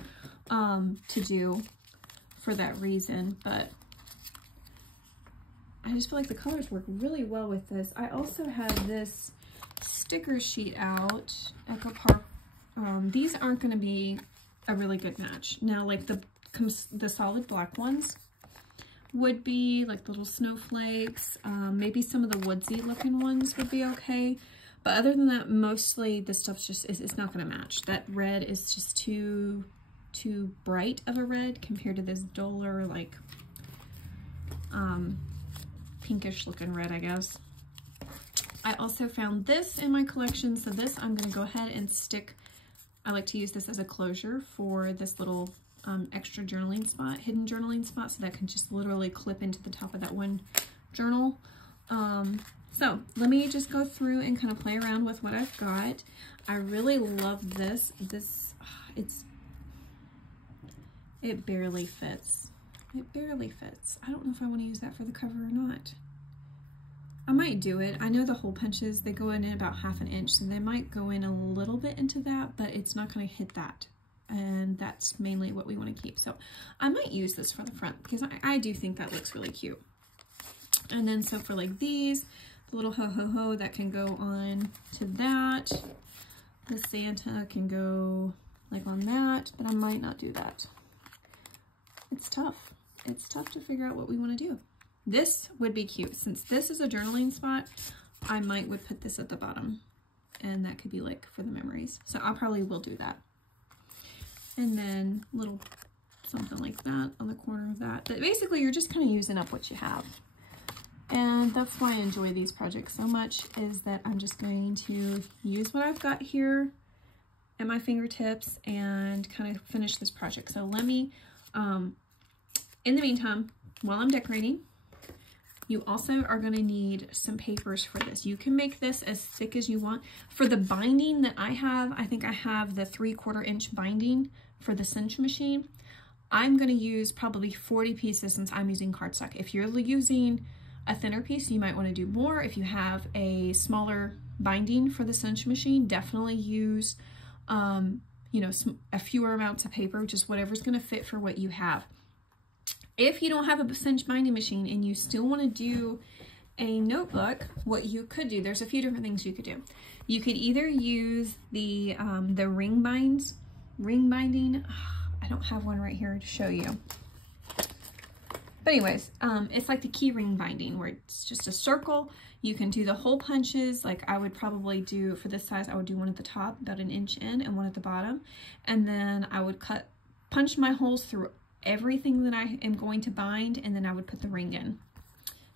to do for that reason. But I just feel like the colors work really well with this. I also have this sticker sheet out, Echo Park. These aren't going to be a really good match. Now, like the solid black ones would be like little snowflakes. Maybe some of the woodsy looking ones would be okay. But other than that, mostly this stuff's just, it's not going to match. That red is just too bright of a red compared to this duller, like, pinkish looking red, I guess. I also found this in my collection. So this, I'm going to go ahead and stick. I like to use this as a closure for this little extra journaling spot, hidden journaling spot, so that can just literally clip into the top of that one journal. So let me just go through and kind of play around with what I've got. I really love this. It barely fits. It barely fits. I don't know if I want to use that for the cover or not. I might do it. I know the hole punches, they go in at about 1/2 inch, so they might go in a little bit into that, but it's not going to hit that. And that's mainly what we want to keep. So I might use this for the front because I do think that looks really cute. And then so for like these, the little ho-ho-ho that can go on to that. The Santa can go like on that, but I might not do that. It's tough. It's tough to figure out what we want to do. This would be cute. Since this is a journaling spot, I would put this at the bottom, and that could be like for the memories. So I probably will do that. And then little something like that on the corner of that. But basically, you're just kind of using up what you have. And that's why I enjoy these projects so much, is that I'm just going to use what I've got here at my fingertips and kind of finish this project. So let me, in the meantime, while I'm decorating, you also are going to need some papers for this. You can make this as thick as you want. For the binding that I have, I think I have the 3/4 inch binding for the cinch machine. I'm going to use probably 40 pieces since I'm using cardstock. If you're using a thinner piece, you might want to do more. If you have a smaller binding for the cinch machine, definitely use, you know, a fewer amounts of paper, just whatever's going to fit for what you have. If you don't have a cinch binding machine and you still want to do a notebook, what you could do, there's a few different things you could do. You could either use the ring binding. I don't have one right here to show you. But anyways, it's like the key ring binding where it's just a circle. You can do the hole punches. Like I would probably do, for this size, I would do one at the top, about 1 inch in, and one at the bottom. And then I would punch my holes through everything that I am going to bind, and then I would put the ring in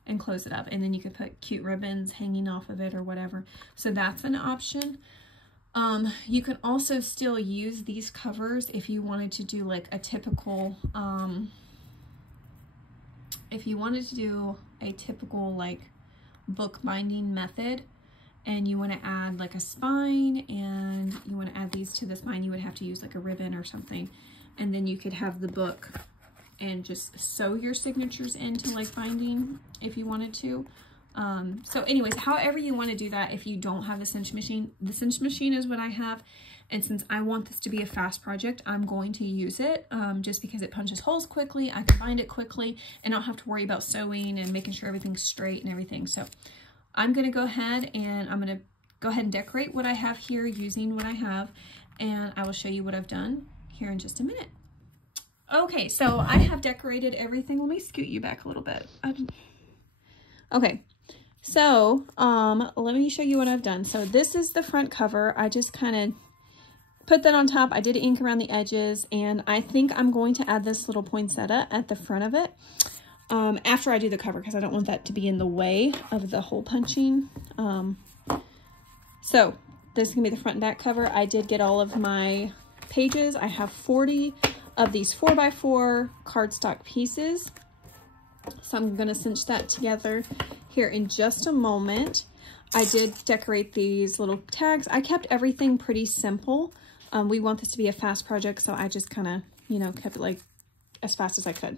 and close it up. And then you could put cute ribbons hanging off of it or whatever. So that's an option. You can also still use these covers if you wanted to do like a typical, like book binding method, and you want to add like a spine and you want to add these to the spine, you would have to use like a ribbon or something. And then you could have the book and just sew your signatures into like binding if you wanted to. So anyways, however you want to do that, if you don't have the cinch machine is what I have. And since I want this to be a fast project, I'm going to use it just because it punches holes quickly. I can find it quickly and not have to worry about sewing and making sure everything's straight and everything. So I'm going to go ahead and decorate what I have here using what I have, and I will show you what I've done here in just a minute. Okay, so I have decorated everything. Let me scoot you back a little bit. Okay, so let me show you what I've done. So this is the front cover. I just kind of put that on top. I did ink around the edges, and I think I'm going to add this little poinsettia at the front of it after I do the cover, because I don't want that to be in the way of the hole punching. So this is gonna be the front and back cover. I did get all of my pages. I have 40 of these 4x4 cardstock pieces. So I'm gonna cinch that together here in just a moment. I did decorate these little tags. I kept everything pretty simple. We want this to be a fast project, so I just kind of, you know, kept it like as fast as I could.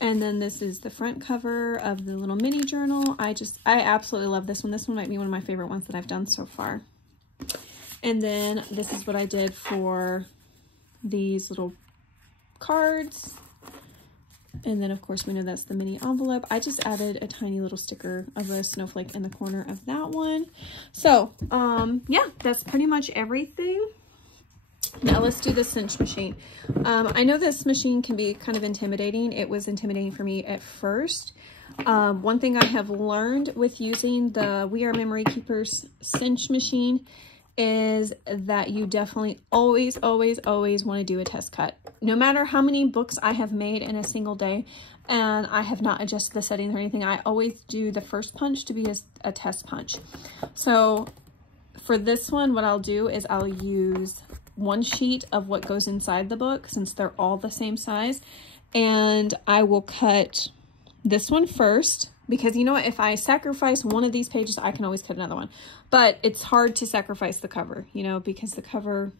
And then this is the front cover of the little mini journal. I absolutely love this one. This one might be one of my favorite ones that I've done so far. And then this is what I did for these little cards. And then of course we know that's the mini envelope. I just added a tiny little sticker of a snowflake in the corner of that one. So yeah, that's pretty much everything. Now let's do the cinch machine. I know this machine can be kind of intimidating. It was intimidating for me at first. One thing I have learned with using the We Are Memory Keepers cinch machine is that you definitely always want to do a test cut. No matter how many books I have made in a single day and I have not adjusted the settings or anything, I always do the first punch to be a test punch. So for this one, what I'll do is I'll use one sheet of what goes inside the book, since they're all the same size, and I will cut this one first, because you know what, if I sacrifice one of these pages, I can always cut another one. But it's hard to sacrifice the cover, you know, because the cover,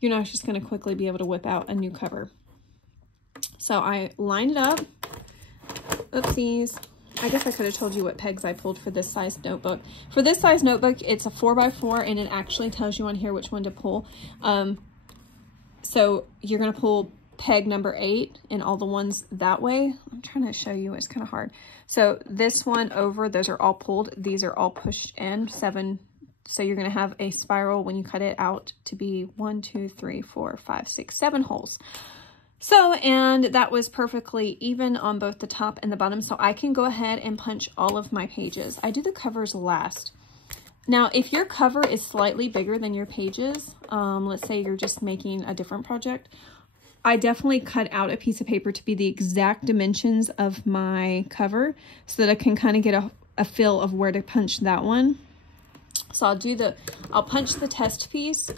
you're not just going to quickly be able to whip out a new cover. So I lined it up. Oopsies. I guess I could have told you what pegs I pulled for this size notebook. For this size notebook, it's a 4x4, and it actually tells you on here which one to pull. So you're going to pull peg number 8 and all the ones that way. I'm trying to show you, it's kind of hard. So this one over, those are all pulled. These are all pushed in, 7. So you're going to have a spiral when you cut it out to be 1, 2, 3, 4, 5, 6, 7 holes. So, and that was perfectly even on both the top and the bottom, so I can go ahead and punch all of my pages. I do the covers last. Now, if your cover is slightly bigger than your pages, let's say you're just making a different project, I definitely cut out a piece of paper to be the exact dimensions of my cover so that I can kind of get a feel of where to punch that one. So I'll punch the test piece,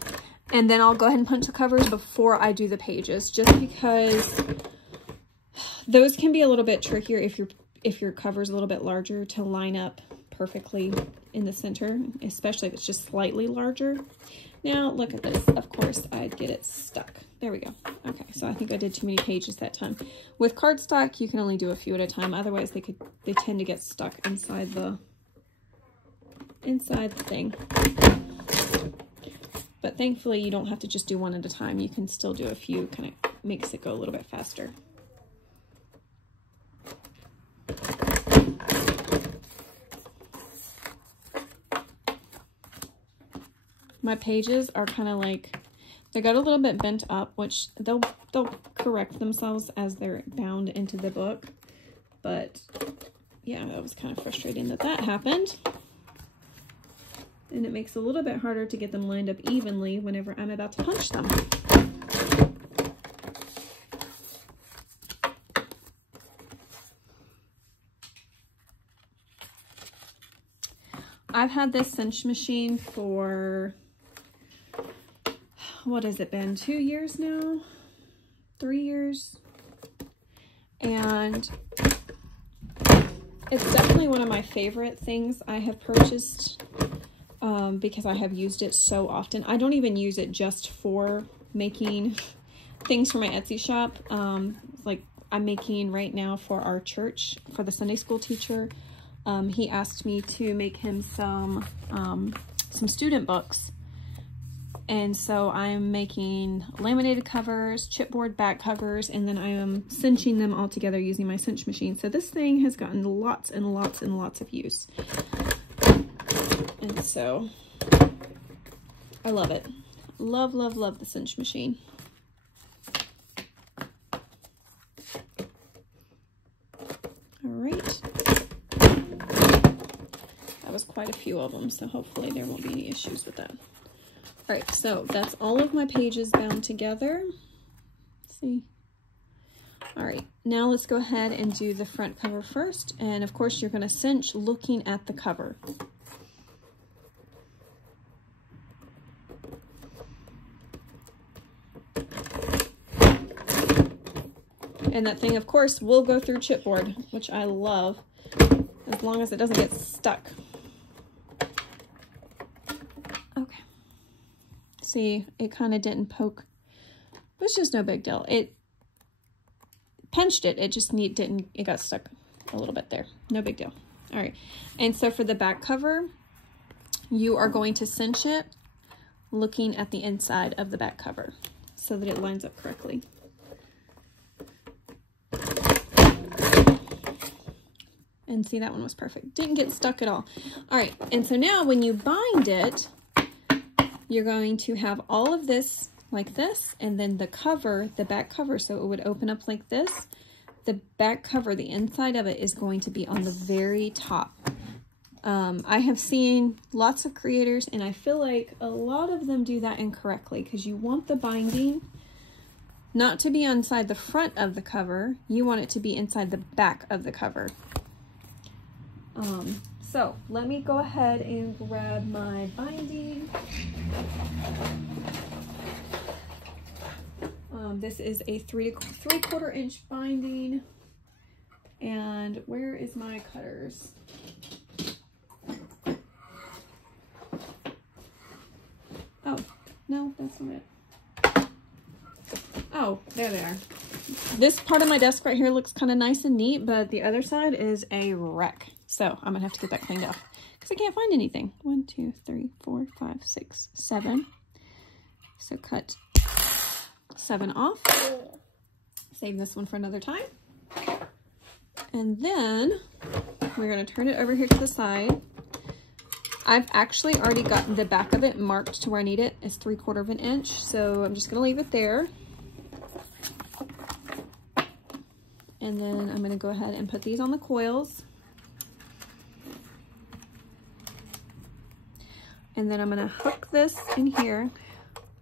and then I'll go ahead and punch the covers before I do the pages, just because those can be a little bit trickier if your cover's a little bit larger to line up perfectly in the center, especially if it's just slightly larger. Now look at this. Of course, I'd get it stuck. There we go. Okay, so I think I did too many pages that time. With cardstock, you can only do a few at a time. Otherwise, they tend to get stuck inside the thing. But thankfully, you don't have to just do one at a time. You can still do a few, kind of makes it go a little bit faster. My pages are kind of like, they got a little bit bent up, which they'll correct themselves as they're bound into the book. But yeah, that was kind of frustrating that happened. And it makes it a little bit harder to get them lined up evenly whenever I'm about to punch them. I've had this cinch machine for, what has it been, 2 years now? 3 years? And it's definitely one of my favorite things I have purchased because I have used it so often. I don't even use it just for making things for my Etsy shop. Like I'm making right now for our church, for the Sunday school teacher. He asked me to make him some student books. And so I'm making laminated covers, chipboard back covers, and then I am cinching them all together using my cinch machine. So this thing has gotten lots and lots and lots of use. And so I love it. Love, love, love the cinch machine. All right. That was quite a few of them, so hopefully there won't be any issues with that. All right, so that's all of my pages bound together. Let's see. All right, now let's go ahead and do the front cover first. And of course, you're going to cinch looking at the cover. And that thing, of course, will go through chipboard, which I love, as long as it doesn't get stuck. Okay. See, it kind of didn't poke. It was just no big deal. It punched it. It just it got stuck a little bit there. No big deal. All right. And so for the back cover, you are going to cinch it looking at the inside of the back cover so that it lines up correctly. And see, that one was perfect. Didn't get stuck at all. All right, and so now when you bind it, you're going to have all of this like this, and then the cover, the back cover, so it would open up like this. The back cover, the inside of it, is going to be on the very top. I have seen lots of creators, and I feel like a lot of them do that incorrectly, because you want the binding not to be inside the front of the cover. You want it to be inside the back of the cover. So let me go ahead and grab my binding. This is a 3/4 inch binding. And where is my cutters? Oh, no, that's not it. Oh, there they are. This part of my desk right here looks kind of nice and neat, but the other side is a wreck. So I'm gonna have to get that cleaned up because I can't find anything. 1, 2, 3, 4, 5, 6, 7. So cut 7 off. Save this one for another time. And then we're gonna turn it over here to the side. I've actually already got the back of it marked to where I need it. It's 3/4 inch. So I'm just gonna leave it there. And then I'm gonna go ahead and put these on the coils. And then I'm gonna hook this in here.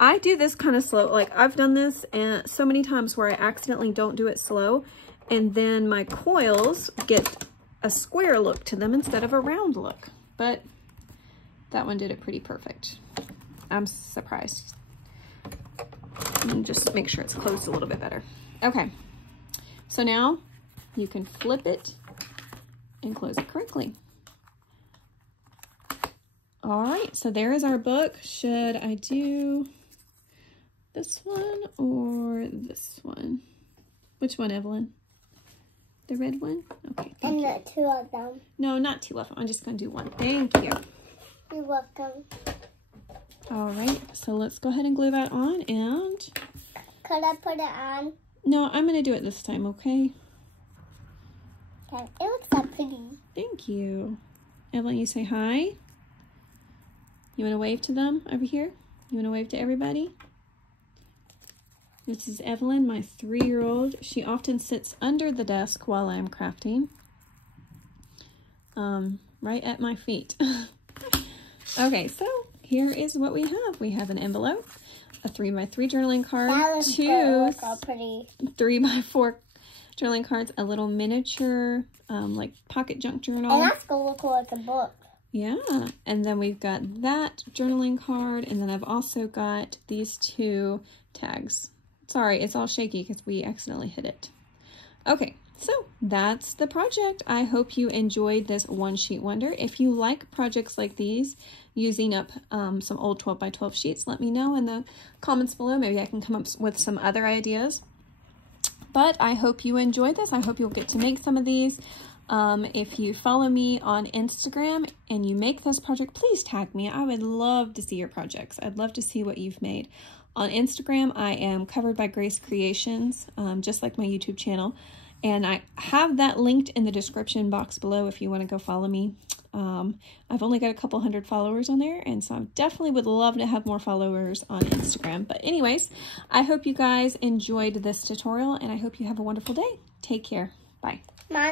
I do this kind of slow. Like, I've done this and so many times where I accidentally don't do it slow, and then my coils get a square look to them instead of a round look. But that one did it pretty perfect. I'm surprised. And just make sure it's closed a little bit better. Okay, so now you can flip it and close it correctly. All right, so there is our book. Should I do this one or this one? Which one, Evelyn? The red one? Okay, and the 2 of them. No, not 2 of them. I'm just going to do one. Thank you. You're welcome. All right, so let's go ahead and glue that on. And could I put it on? No, I'm going to do it this time, okay? Okay, it looks so pretty. Thank you. Evelyn, you say hi. You want to wave to them over here? You want to wave to everybody? This is Evelyn, my 3-year-old. She often sits under the desk while I'm crafting. Right at my feet. Okay, so here is what we have. We have an envelope, a 3x3 journaling card, 2 3x4 journaling cards, a little miniature like pocket junk journal. And that's gonna look like a book. Yeah, and then we've got that journaling card, and then I've also got these 2 tags. Sorry, it's all shaky because we accidentally hit it. Okay, so that's the project. I hope you enjoyed this one sheet wonder. If you like projects like these, using up some old 12x12 sheets, let me know in the comments below. Maybe I can come up with some other ideas. But I hope you enjoyed this. I hope you'll get to make some of these. If you follow me on Instagram and you make this project, please tag me. I would love to see your projects. I'd love to see what you've made. On Instagram, I am Covered by Grace Creations, just like my YouTube channel. And I have that linked in the description box below if you want to go follow me. I've only got a couple hundred followers on there, and so I definitely would love to have more followers on Instagram. But anyways, I hope you guys enjoyed this tutorial, and I hope you have a wonderful day. Take care. Bye. Mom.